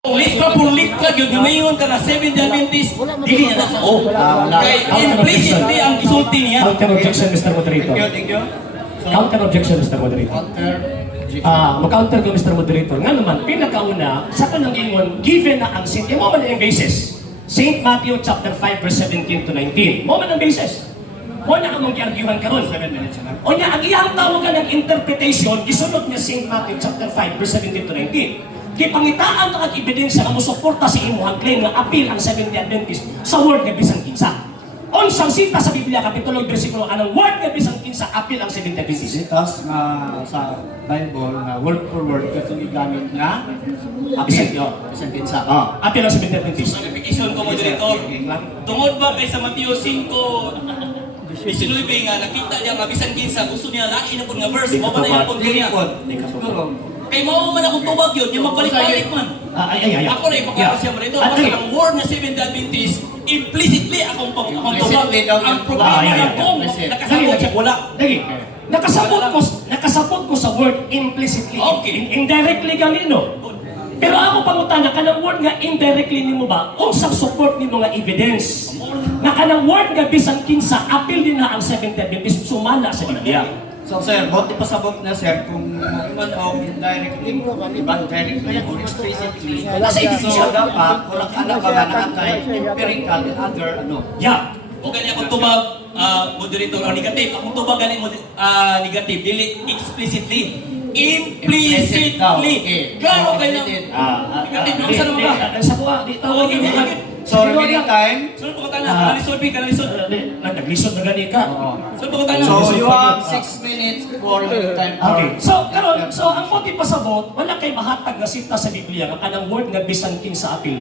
Litra yun, gumayon ka na 7 Adventist, dili na na. Oh, kay implicitly ang gisulti niya. Counter objection, Mr. Moderator. Thank you. Counter objection, Mr. Moderator. Mag-counter ko, Mr. Moderator. Nga naman, pinakauna, sa kanang ingon, given na ang Saint, mo man ang basis. St. Matthew chapter 5 verse 17 to 19. Mo man ang basis. Mo na among giargyuhan karon. 7 minutes na. O niya, ang iyang tawagan ng interpretation, gisunod niya St. Matthew chapter 5 verse 17 to 19. Kaya pangitaan ka ebidensya nga musuporta sa imuhang claim nga apil ang Seventh-day Adventist sa word nga bisang kinsa. Unsang sita sa Biblia kapitulo bersikulo kanang word nga bisang kinsa apil ang Seventh-day Adventist. Sitas nga sa Bible na word for word katong gigamit nga Bisang bisang kinsa. apil ang Seventh-day Adventist. Clarification ko mo dito. Tungod ba kay sa Mateo 5 19 nga nakita niya nga bisan kinsa gusto niya lain na pud nga verse mo ba na yung punto niya. Kay mao man akong tubag yun, yung magbalik-balik man. Ako na ipakakasya mo rito. Kasi ang word na Seventh Adventist, implicitly akong tubag. Ang problema na kung nakasabot siya wala. Nakasabot ko sa word implicitly. Okay. Indirectly ganino. Pero ako pangutana kanang word nga indirectly nimo ba? Unsang support nimo nga evidence? Na kanang word nga bisan kinsa apil din na ang Seventh Adventist sumala sa Biblia. So sir, bote pasabot na sir kung man o indirectly or explicitly. Nasa edition. So dapat wala ka na ba nakatay empirical and other Yeah. O gani akong tubag, moderator, o negative. Akong tubag gani negative, dili explicitly. Implicitly. Klaro kayo na. Negative, yung sa naman ba? Sa kuha, di tawag So remaining time. Sunod po ka na, kanalisod. Naglisod na gani ka. Sunod po ka na. So you have 6 minutes for remaining time. Okay. So, karon, ang motive pasabot, wala kay mahatag nga sita sa Biblia nga kanang word nga bisan kinsa apil.